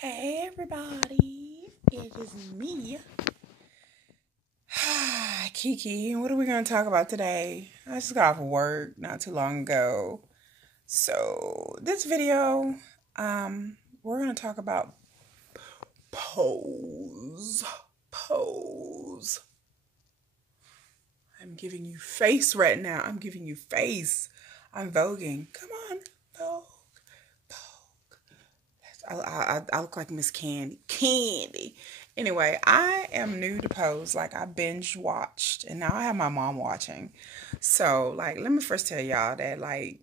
Hey everybody, it is me, Kiki. What are we going to talk about today? I just got off work not too long ago. So, this video, we're going to talk about pose. Pose. I'm giving you face right now. I'm giving you face. I'm voguing. Come on, Vogue. I look like Miss Candy. Candy. Anyway, I am new to Pose. Like, I binge watched, and now I have my mom watching. So, like, let me first tell y'all that, like,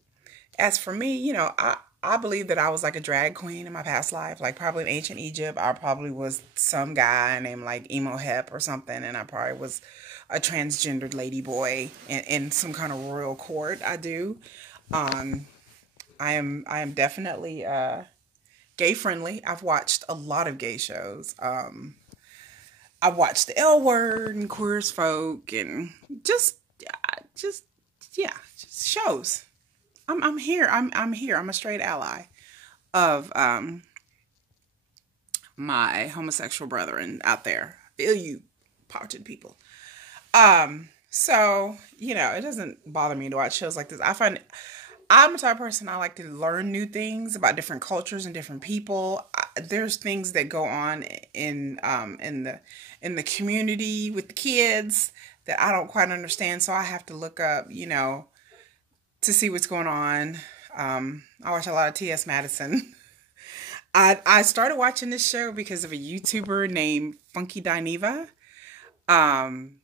as for me, I believe that I was like a drag queen in my past life. Like, probably in ancient Egypt, I probably was some guy named like Emo Hep or something, and I probably was a transgendered lady boy in some kind of royal court. I do. Um, I am definitely gay friendly. I've watched a lot of gay shows. I've watched The L Word and Queer as Folk and just yeah, just shows. I'm here. I'm here. I'm a straight ally of my homosexual brethren out there. Feel you, parted people. So it doesn't bother me to watch shows like this. I'm the type of person, I like to learn new things about different cultures and different people. There's things that go on in the community with the kids that I don't quite understand, so I have to look up, to see what's going on. I watch a lot of T.S. Madison. I started watching this show because of a YouTuber named Funky Dineva. Um,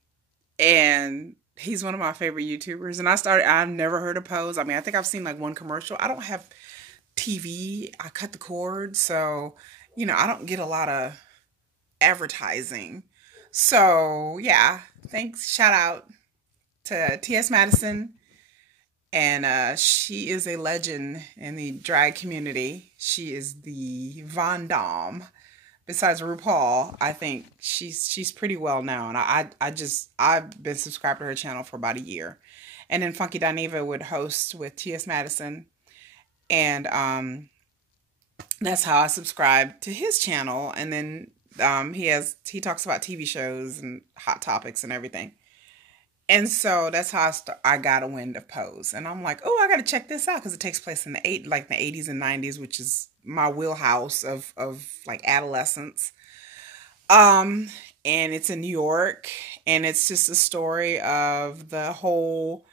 and he's one of my favorite YouTubers. And I've never heard of Pose. I mean, I think I've seen like one commercial. I don't have TV. I cut the cord. So, I don't get a lot of advertising. So, yeah, thanks. Shout out to T.S. Madison. And she is a legend in the drag community. She is the Von Dom. Besides RuPaul, I think she's pretty well known. I've been subscribed to her channel for about a year, and then Funky Dineva would host with T.S. Madison, and that's how I subscribed to his channel. And then he talks about TV shows and hot topics and everything. And so that's how I got a wind of Pose, and I'm like, oh, I got to check this out because it takes place in the '80s and '90s, which is my wheelhouse of like adolescence. Um, and it's in New York, and it's just a story of the whole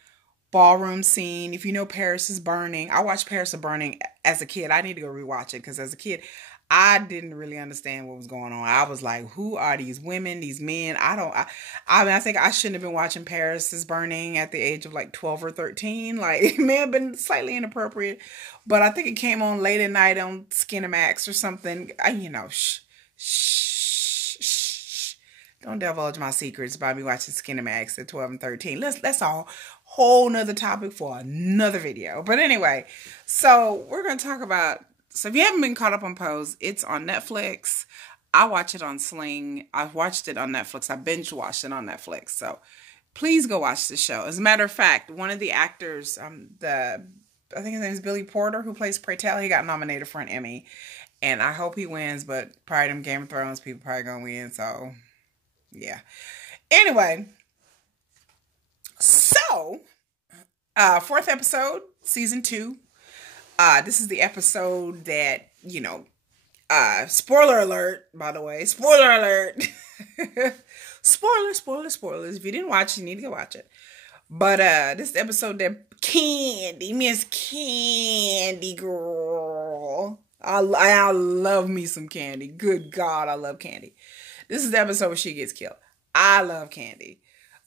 ballroom scene. If you know Paris is Burning, I watched Paris is Burning as a kid. I need to go rewatch it because as a kid, I didn't really understand what was going on. I was like, who are these women, these men? I mean, I think I shouldn't have been watching Paris is Burning at the age of like 12 or 13. Like, it may have been slightly inappropriate, but I think it came on late at night on Skinamax or something. Shh, shh, shh, shh. Don't divulge my secrets by me watching Skinamax at 12 and 13. That's all whole nother topic for another video. But anyway, so we're going to talk about, so if you haven't been caught up on Pose, it's on Netflix. I watch it on Sling. I've watched it on Netflix. I binge watched it on Netflix. So please go watch the show. As a matter of fact, one of the actors, I think his name is Billy Porter, who plays Pray Tell, he got nominated for an Emmy. And I hope he wins, but probably them Game of Thrones people probably gonna win. So yeah. Anyway, so fourth episode, season 2. This is the episode that, spoiler alert, by the way, spoiler alert. Spoilers. If you didn't watch it, you need to go watch it. But this episode that Candy, Miss Candy girl. I love me some Candy. Good God, I love Candy. This is the episode where she gets killed. I love Candy.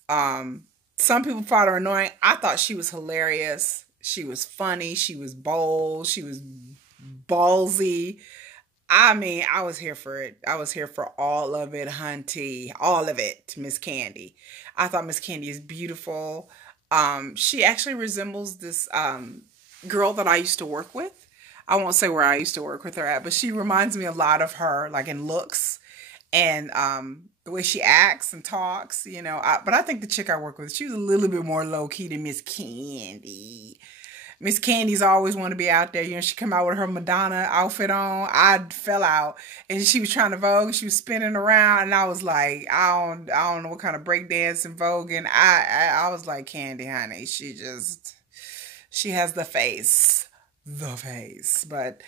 Some people found her annoying. I thought she was hilarious. She was funny. She was bold. She was ballsy. I mean, I was here for it. I was here for all of it, hunty. All of it, Miss Candy. I thought Miss Candy is beautiful. She actually resembles this girl that I used to work with. I won't say where I used to work with her at, but she reminds me a lot of her, like in looks and the way she acts and talks, but I think the chick I work with, she was a little bit more low key than Miss Candy. Miss Candy's always want to be out there. You know, she come out with her Madonna outfit on. I fell out, and she was trying to Vogue. She was spinning around, and I was like, I don't know what kind of breakdance and Vogue. And I was like, Candy, honey, she has the face. But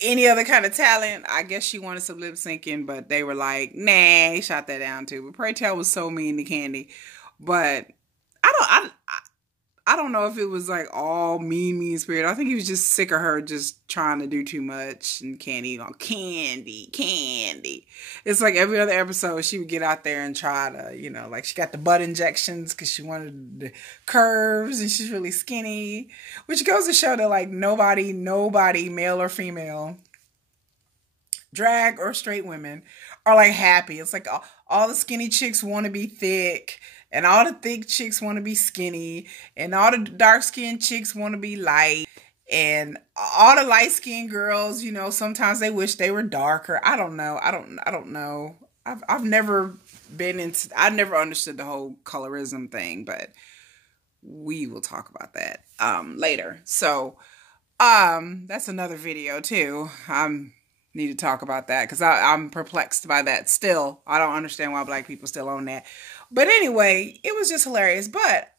any other kind of talent, I guess she wanted some lip syncing, but they were like, nah, shot that down too. But Pray Tell was so mean to Candy, but I don't know if it was like all mean spirit. I think he was just sick of her just trying to do too much. And Candy, Candy. It's like every other episode, she would get out there and try to, you know, like she got the butt injections because she wanted the curves and she's really skinny. Which goes to show that like nobody, male or female, drag or straight women, are like happy. It's like all the skinny chicks want to be thick. And all the thick chicks want to be skinny. And all the dark-skinned chicks want to be light. And all the light-skinned girls, you know, sometimes they wish they were darker. I don't know. I don't know. I've never I never understood the whole colorism thing. But we will talk about that later. So, that's another video, too. Need to talk about that because I'm perplexed by that still. I don't understand why black people still own that. But anyway, it was just hilarious. But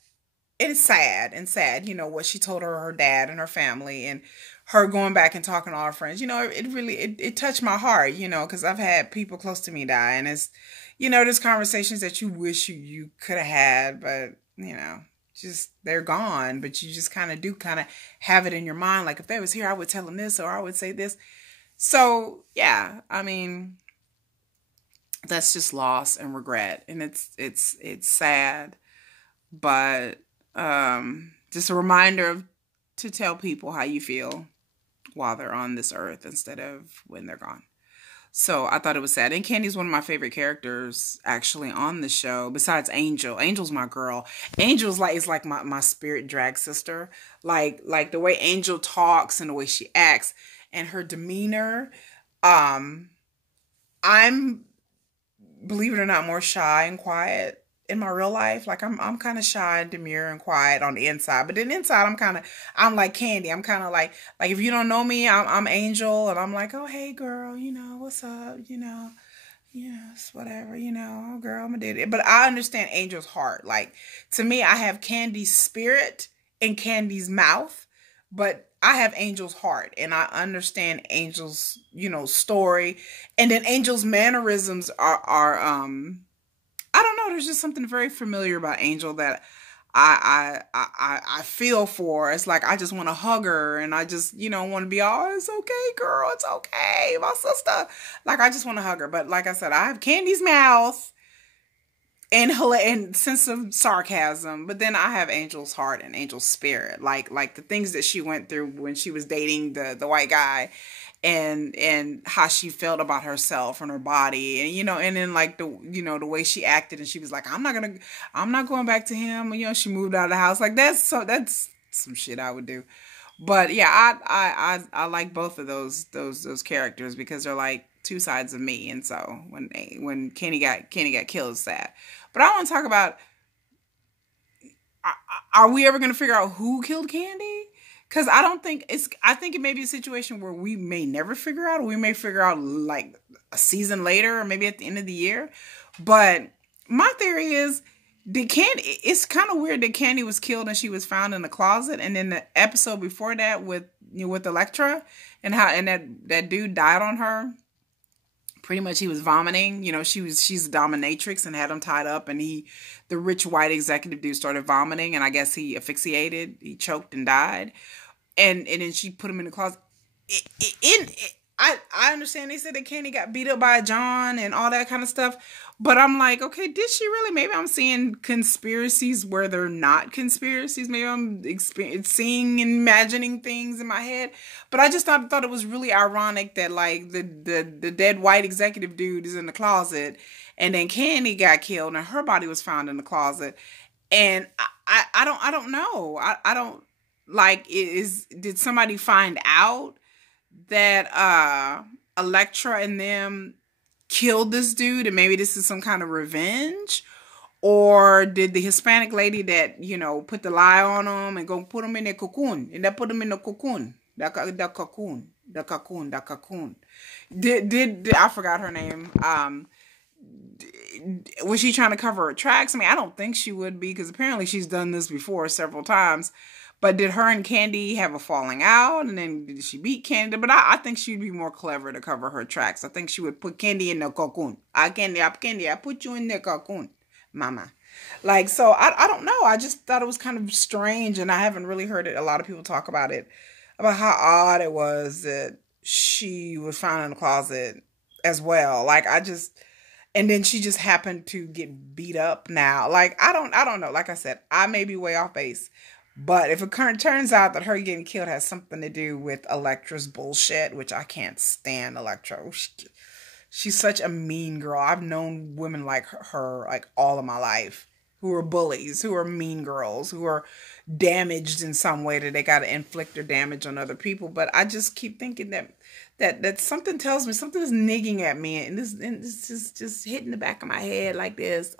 it's sad, you know, what she told her dad and her family and her going back and talking to all her friends. You know, it really, it touched my heart, you know, because I've had people close to me die. And it's, you know, there's conversations that you wish you could have had, but, you know, just they're gone. But you just kind of have it in your mind. Like if they was here, I would tell them this or I would say this. So, yeah, I mean, that's just loss and regret. And it's sad, but just a reminder to tell people how you feel while they're on this earth instead of when they're gone. So I thought it was sad. And Candy's one of my favorite characters actually on the show, besides Angel. Angel's my girl. Angel's is like my spirit drag sister. Like the way Angel talks and the way she acts. And her demeanor, I'm, believe it or not, more shy and quiet in my real life. Like I'm kind of shy and demure and quiet on the inside, but then inside I'm like Candy. I'm kind of like if you don't know me, I'm Angel, and I'm like, oh hey girl, you know what's up, you know it's whatever, you know, oh girl, I'm gonna do it. But I understand Angel's heart. Like to me, I have Candy's spirit and Candy's mouth, but I have Angel's heart and I understand Angel's, you know, story. And then Angel's mannerisms are I don't know, there's just something very familiar about Angel that I feel for. It's like I just want to hug her and I just, you know, want to be all, it's okay, girl, it's okay, my sister. Like I just want to hug her. But like I said, I have Candy's mouth and sense of sarcasm, but then I have Angel's heart and Angel's spirit, like the things that she went through when she was dating the white guy, and how she felt about herself and her body, and you know, and then like the way she acted, and she was like, I'm not going back to him, you know, she moved out of the house. Like that's some shit I would do. But yeah, I like both of those characters because they're like two sides of me, and so when Kenny got killed, it's sad. But I want to talk about, are we ever going to figure out who killed Candy? Because I think it may be a situation where we may never figure out, or we may figure out like a season later, or maybe at the end of the year. But my theory is, it's kind of weird that Candy was killed and she was found in the closet. And then the episode before that with Elektra and that dude died on her. Pretty much he was vomiting, you know, she's a dominatrix and had him tied up, and the rich white executive dude started vomiting, and I guess he he choked and died. And then she put him in the closet. I understand they said that Candy got beat up by John and all that kind of stuff. But I'm like, okay, did she really? Maybe I'm seeing conspiracies where they're not conspiracies. Maybe I'm seeing and imagining things in my head. But I just thought it was really ironic that like the dead white executive dude is in the closet, and then Candy got killed and her body was found in the closet. And I don't know. I don't like, did somebody find out that Elektra and them killed this dude, and maybe this is some kind of revenge? Or did the Hispanic lady that, you know, put the lie on them and go put them in a cocoon, and they put them in the cocoon, the cocoon. Did I forgot her name? Was she trying to cover her tracks? I mean, I don't think she would be, because apparently she's done this before several times. But did her and Candy have a falling out? And then did she beat Candy? But I think she'd be more clever to cover her tracks. I think she would put Candy in the cocoon. Candy, I put you in the cocoon, mama. Like, so I don't know. I just thought it was kind of strange. And I haven't really heard it. A lot of people talk about it, about how odd it was that she was found in the closet as well. Like, and then she just happened to get beat up now. Like, I don't know. Like I said, I may be way off base. But if it turns out that her getting killed has something to do with Elektra's bullshit, which I can't stand Elektra. She's such a mean girl. I've known women like her like all of my life, who are bullies, who are mean girls, who are damaged in some way that they got to inflict their damage on other people. But I just keep thinking that something tells me, something is nigging at me, and this is just hitting the back of my head like this.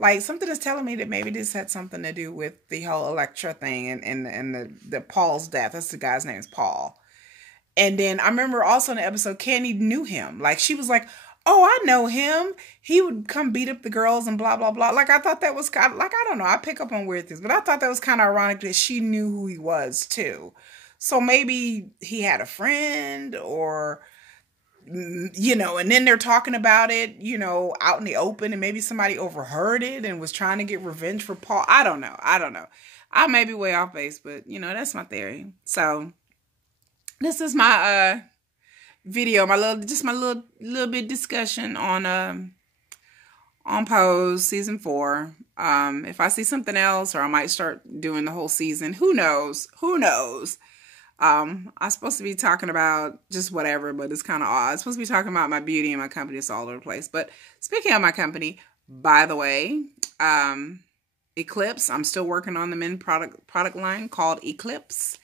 Like, something is telling me that maybe this had something to do with the whole Elektra thing and the Paul's death. That's the guy's name, is Paul. And then I remember also in the episode, Candy knew him. Like, she was like, oh, I know him. He would come beat up the girls and blah, blah, blah. Like, I thought that was kind of, like, I don't know. I pick up on weird things. But I thought that was kind of ironic that she knew who he was, too. So maybe he had a friend, or, you know, and then they're talking about it, you know, out in the open, and maybe somebody overheard it and was trying to get revenge for Paul. I don't know. I may be way off base, but, you know, that's my theory. So this is my video, my little bit discussion on Pose season 4. If I see something else, or I might start doing the whole season, who knows? I'm supposed to be talking about just whatever, but it's kind of odd. I'm supposed to be talking about my beauty and my company. It's all over the place. But speaking of my company, by the way, Eclipse, I'm still working on the men product line called Eclipse.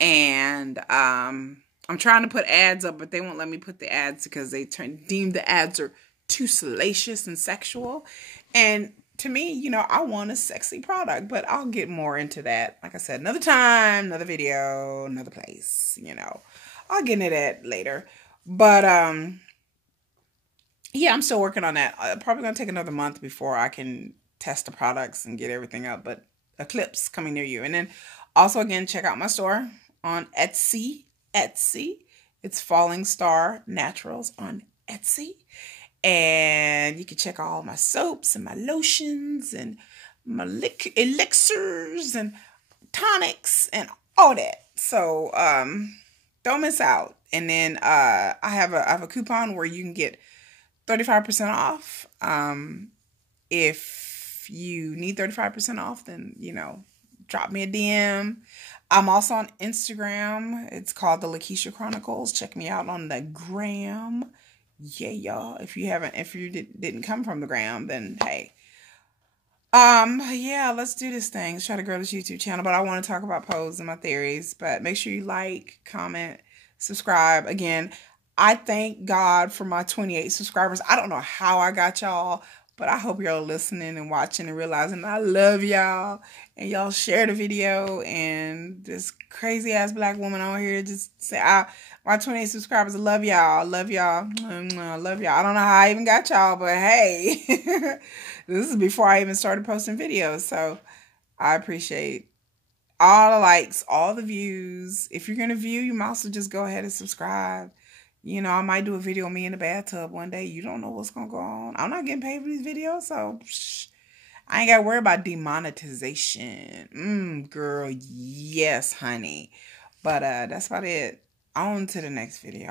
And I'm trying to put ads up, but they won't let me put the ads because they deem the ads are too salacious and sexual. And to me, you know, I want a sexy product, but I'll get more into that. Like I said, another time, another video, another place, you know. I'll get into that later. But, yeah, I'm still working on that. Probably going to take another month before I can test the products and get everything up. But Eclipse coming near you. And then also, again, check out my store on Etsy. It's Falling Star Naturals on Etsy. And you can check all my soaps and my lotions and my elixirs and tonics and all that. So don't miss out. And then I have a coupon where you can get 35% off. If you need 35% off, then, you know, drop me a DM. I'm also on Instagram. It's called the Lakeisha Chronicles. Check me out on the gram. Yeah, y'all. If you didn't come from the gram, then hey. Yeah, let's do this thing. Let's try to grow this YouTube channel. But I want to talk about Pose and my theories. But make sure you like, comment, subscribe. Again, I thank God for my 28 subscribers. I don't know how I got y'all, but I hope y'all listening and watching and realizing I love y'all. And y'all share the video. And this crazy ass black woman on here just say, my 28 subscribers, I love y'all. Love y'all. I love y'all. I don't know how I even got y'all, but hey, this is before I even started posting videos. So I appreciate all the likes, all the views. If you're going to view, you might also just go ahead and subscribe. You know, I might do a video of me in the bathtub one day. You don't know what's going to go on. I'm not getting paid for these videos, so I ain't got to worry about demonetization. Girl, yes, honey. But that's about it. On to the next video.